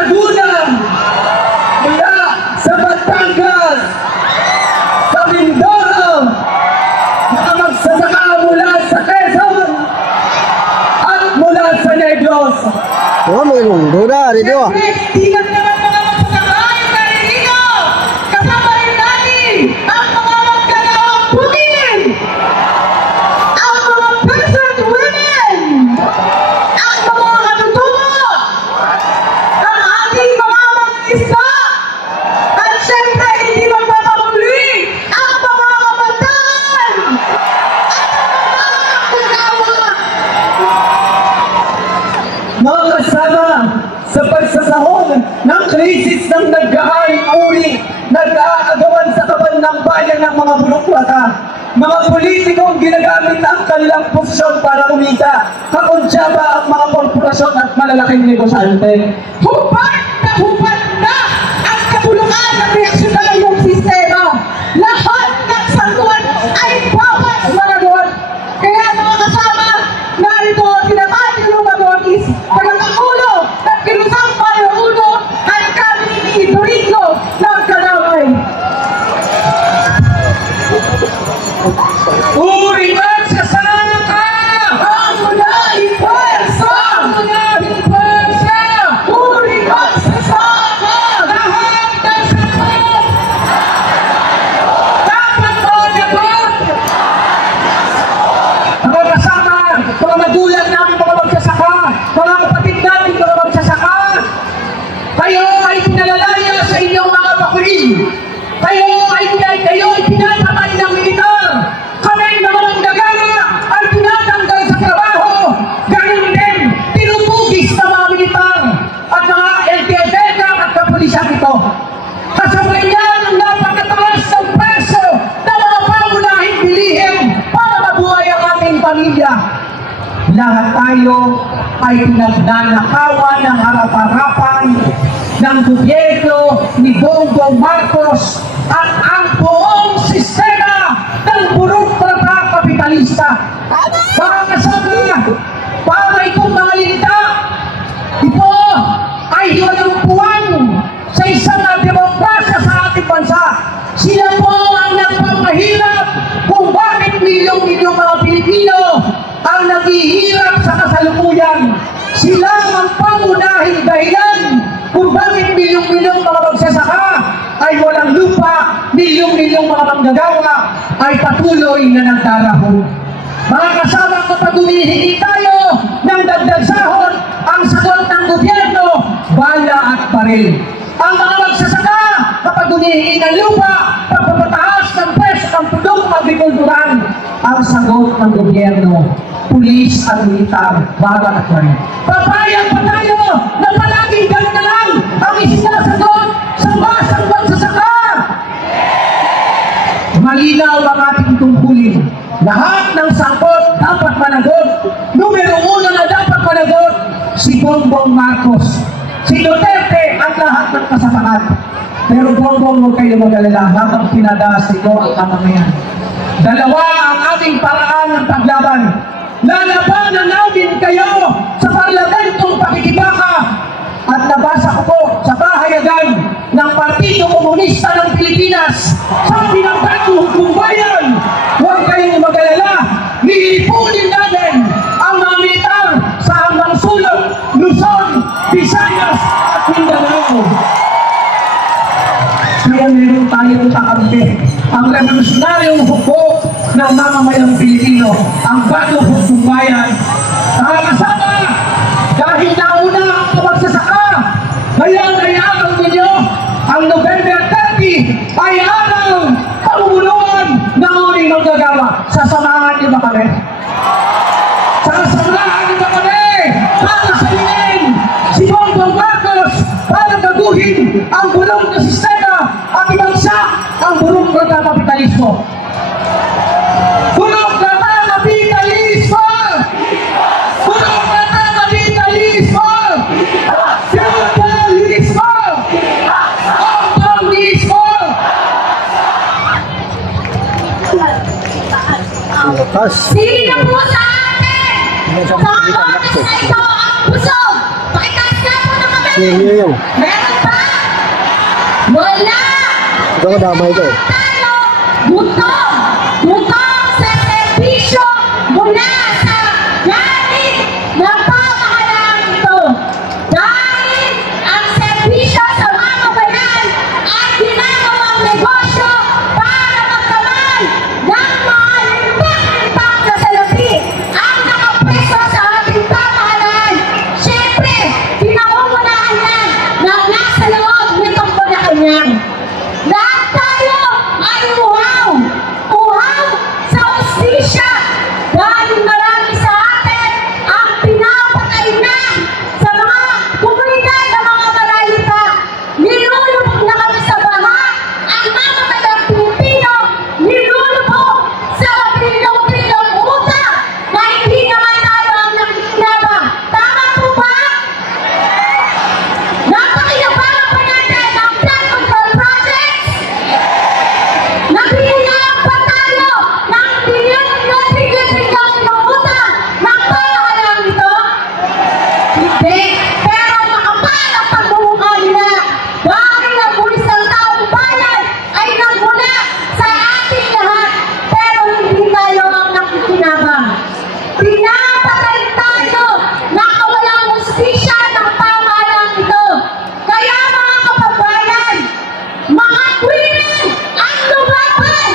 Laguna, mula sa Batangas, sa Mindoro, mga magsasaka mula sa Quezon, at mula sa Negros. Oh, may lungdura dito. Di lang naman mga magsasaka yung naririno. Kasama rin natin ang mga magkagawang bukid, ang mga peasant women, ang mga katutubo, ang ating mga mag-isa, at syempre hindi magpapahuli ang mga kabataan, mga kasama sa pagsasahod ng krisis ng nag-aaring uri, nag-aagawan sa kaban ng bayan ng mga burokrata, mga politikong ginagamit ang kanilang posisyon para kumita, kakuntsaba ang mga korporasyon at malalaking negosyante. Hubad na ang kabulukan ng reaksyon ng iyong sistema. Lahat ng santuan ay bawas maragon. Kaya mga kasama, narito sinakati ng Mamotis, pagkakakulo at kinusang payo-ulo at kami iturito ng kalamay. Uri magsasaka! Ang munahing pwersa! Ang munahing pwersa! Uri magsasaka! Lahat ng sakot! Dapat maunabot! Mga kasama, mga magulang namin mga magsasaka, mga kapatid namin mga magsasaka, kayo ay pinalalaya sa inyong mga bakurin. Kayo ay pinatamay ng militar. Kami mga manggagana ay pinatanggal sa trabaho. Ganun din, tinutugis sa mga militar at mga LTFM at kapulisan ito. Kasabay niyan ang napakataas ng preso na mga pangunahing bilihin para mabuhay ang ating pamilya. Lahat tayo ay pinagnanakawan ng harap-harapan ng gobyerno ni Bongbong Marcos at ang buong sistema ng burokrata kapitalista. Mga kasama, para itong mga linta, ito ay hinalumpuan sa isang demokrasya sa ating bansa. Sila po ang nagpapahirap kung bakit milyong-milyong mga Pilipino ang naghihirap sa kasalukuyan. Sila ang pangunahing dahilan kung bakit milyong-milyong mga magsasaka ay walang lupa, milyong-milyong mga manggagawa ay patuloy na nagdarahon. Mga kasama, kapag humihingi tayo ng dagdag sahod, ang sagot ng gobyerno, bala at baril. Ang mga magsasaka, kapag humihingi ng lupa, pagpapataas ng presyo ng produktong agrikultural, ang sagot ng gobyerno, pulis at militar, bala at baril. Papayag pa tayo na palaging gano'n na lang ang isinasagot sa masang magsasaka. Malinaw ang ating tungkulin. Lahat ng sangkot dapat managot. Numero 1 na dapat managot, si Bongbong Marcos. Si Duterte at lahat ng kasamaan. Pero Bongbong, huwag kayo mag-alala habang pinadaas ito ang kamamayan. Dalawa ang ating paraan ng paglaban. Lalabanan namin kayo sa parlamentong pakikibaka. At nabasa ko po sa pahayagan ng Partido Komunista ng Pilipinas, sabi ng Bagong Bayan, huwag kayong mag-alala, nilipunin natin ang mga militar sa hanggang sulok, Luzon, Visayas at Mindanao. Kaya meron tayong kakampi, ang revolusyonaryong hukbo ng mamamayang Pilipino, ang Bagong Bayan. Nakakasama, dahil nauna ang magsasaka, ngayon ay araw ninyo, ang November 30 ay araw panguluan ng uling manggagawa. Sasamahan niyo ba kami? Sasamahan niyo ba kami? Para sa inin si Bongbong Marcos para baguhin ang bulong na sistema at ibagsak ang bulong na kapitalismo. Bulong na kapitalismo! Bulong na kapitalismo! Sino po sa atin? Sa oras na ito ang busog. Pakitaas na po ng kamay. Senior yan. Meron pa? Wala! Ito ka damay ito. Tayo, gutom! Gutom sa servisyo mula sa langit ng pamahalaan ito. Dahil ang servisyo sa mga bayan ay ginagawang negosyo para magkaroon ng mga limpang-limpang na salapi ang nakapreso sa ating pamahalaan. Siyempre, pinangungunahan yan ng nasa loob nitong Malacanang. Lahat tayo ay uhaw! Uhaw sa hustisya! Dahil marami sa atin ang pinapatay na sa mga komunidad ng mga Malayita. Nilulubog na kami sa baha ang mamamagang Pilipino. Nilulubog sa bilyong-bilyong utang na hindi naman tayo ang nakikinabang. Tama po ba? Napakinabangan pa natin ang flood control projects. Nagbibigyan pa tayo ng bilyon-bilyon ng utang ng pamahalaan ito? Hindi. Pero makapal ang pagmumukha nila dahil ang buwis ng taong bayan ay nagmula sa ating lahat. Pero hindi tayo ang nakikinabang. Pinapatay tayo na kawalang hustisya ng pamahalaan ito. Kaya mga kababayan, mga kwiren ang lumaban!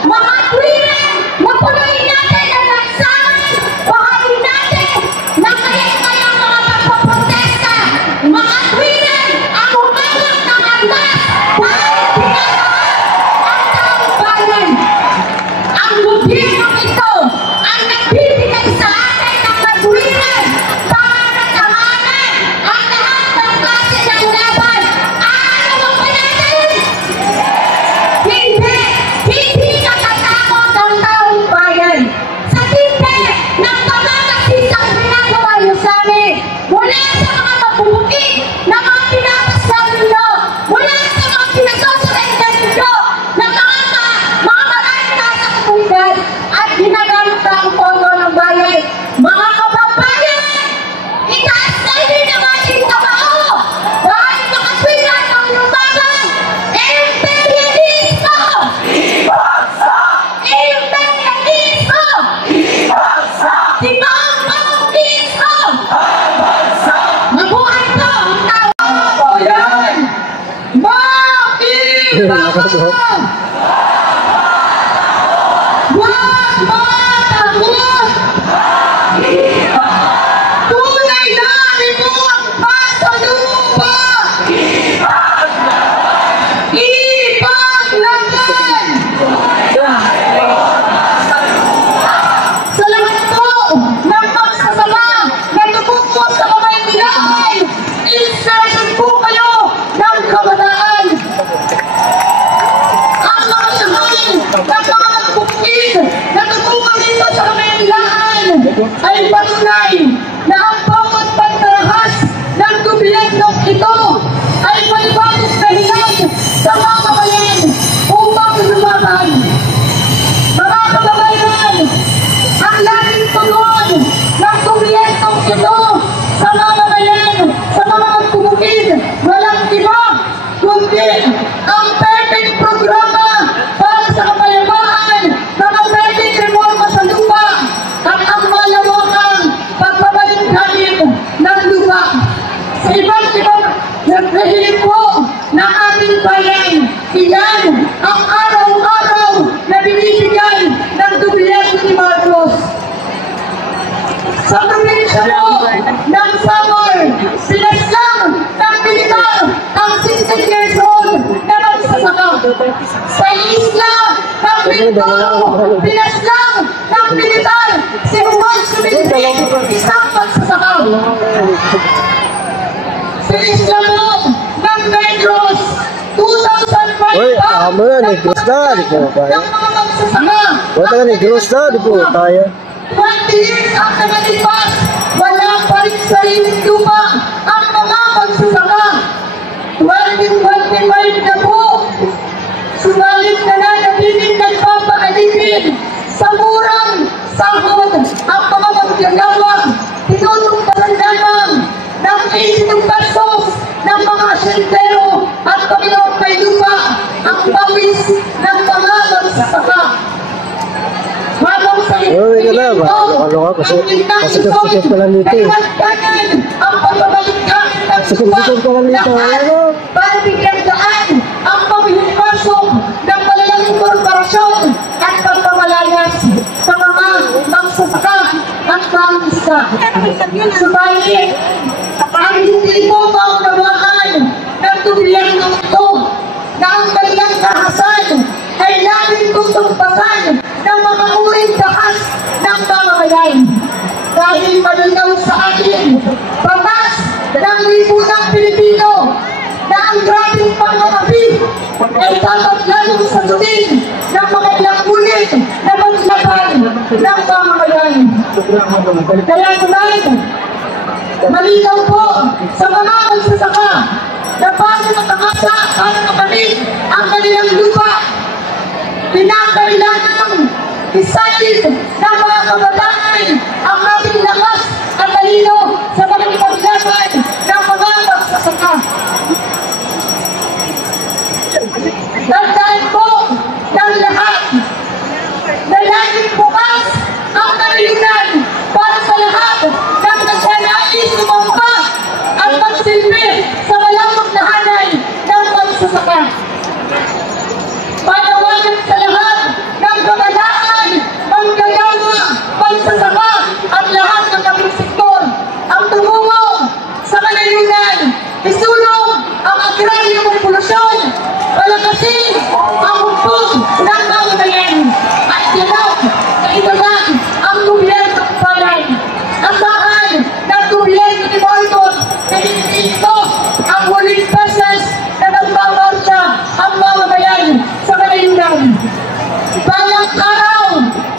Mga kwiren, mapunuin natin ang lansangan! Bahayin natin na kaya-kaya mga pagpaprotesta! Mga kwiren ang humawak ng andas dahil pinagawa ang taong bayan! Ang gobyernong ito ang nagbibigay sa atin ng kagwiran para tanganan ang lahat ng klase ng laban. Ano ba natin? Hindi natatakot ang taong bayan. Sa tindi ng pagkakasisang ginagawa niyo sa amin, mula sa mga mabubukid na mga pinapasaw ninyo, mula sa mga pinasosurrender ninyo, na mga maraming nasa komunidad at ginagamit na ang pondo ng bayan. Mga kababayan, itaas kayo ng ating tabao dahil nakaswilan ng lumaban. Imperialismo! Imperialismo! Timang komunismo! Mabuhay po ang tao! Ayan! Makibakan! Huwag matakot! Tunay na ibuang pasalupa! Ipaglaban! Sa lahat po ng magsasama na tumukot sa kamay-milay, insertion po kayo ng kabataan! Ang mga sangay ng mga magbukid na tutungan dito sa kamay-milaan ay patunay na ang bawat pagtarahas ng gobyernong ito ay may bagong dahilan sa mga bayan upang lumaban. Mga kababayan, ang laging tulungan ng gobyernong ito sa mga bayan, sa mga magbukid, walang iba kundi ang perfect programa para sa kapayapaan, mga perfect reforma sa lupa at ang malawakang pagbabalik-balik ng lupa. Sa iba't ibang nagkahiling po ng ating bayan, iyan ang araw-araw na binibigay ng gobyerno ni Marcos. Sa probinsya po ng Samar, pinaslang ng militar ang 16 years old na magsasaka. Sa isla ng Mindoro, pinaslang ng militar si Juan Sumilipin, isang magsasaka. Sa isla mo ng Negros, 2005 Uy, amo na, Negros na, di po tayo. ng mga magsasaka. Wala ka Negros na, di po tayo. 20 years ang nakalipas, wala pa rin sariling lupa ang mga magsasaka. 2025 na po, sumalit na nagiging nagpapaalipin sa murang sahod ang mga magsasaka. Tinutungkalan lamang ng 82 pesos porsyentero at Panginoon may lupa ang pawis ng mga magsasaka. Habang sa Uy, ka na ba? Ano ka? Pasikip-sikip ka lang dito eh. ang pagbabaligtaan ng Sikip-sikip ka lang dito. Ano? para bigyan daan ang pamihipasok ng malalang korporasyon at pagpapalayas sa mga magsasaka at mamisa. Subalit, ang hindi mo maunawaan ng gobyerno ito na ang kanilang kahasan ay laging tutumpasan ng mga uring takas ng mamamayan. Dahil malinaw sa akin, batas ng lipunang Pilipino na ang grabing pangangabig ay dapat lalong sagutin ng mga ilang ulit na maglaban ng mamamayan. Kaya naman, malinaw po sa mga magsasaka na paano nakakasa para makamit ang kanilang lupa. Pinakailangan isatid ng mga kabataan ang ating lakas at talino sa pagpaglaban ng mga magsasaka. Tandaan po ng lahat na laging bukas ang kalilunan para sa lahat ng nagsasakay sumamba at magsilbi sa malamang na hanay ng magsasaka. Panawagan sa lahat ng kabataan, manggagawa, magsasaka at lahat ng kaming sektor ang tumungo sa kanalunan, isulong ang agraryong populasyon, palakasin ang humpog ng mamamayan at ganap na ibagan ang gobyerno ng bayan. Asahan ng gobyerno ni Marcos na hindi ito ang huling beses na nagmamarcha ang mamamayan sa kanalunan. Balang araw,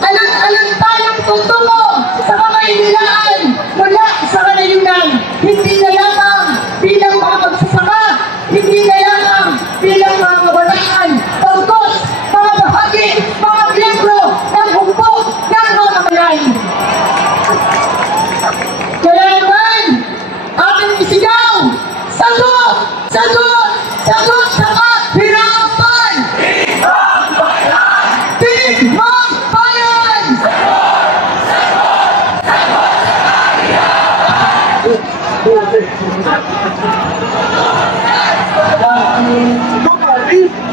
alang-alang tayong tutungo sa mga inilaan mula sa kanalunan. Hindi na lamang bilang mga magsasaka, hindi na lamang bilang mga kabataan, pagkos, mga bahagi, mga miyembro ng humpog ng mamamayan. Kaya naman, ating isigaw, sagot! Sagot! Sagot sa kahirapan! Tigmang bayan!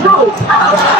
Sagot!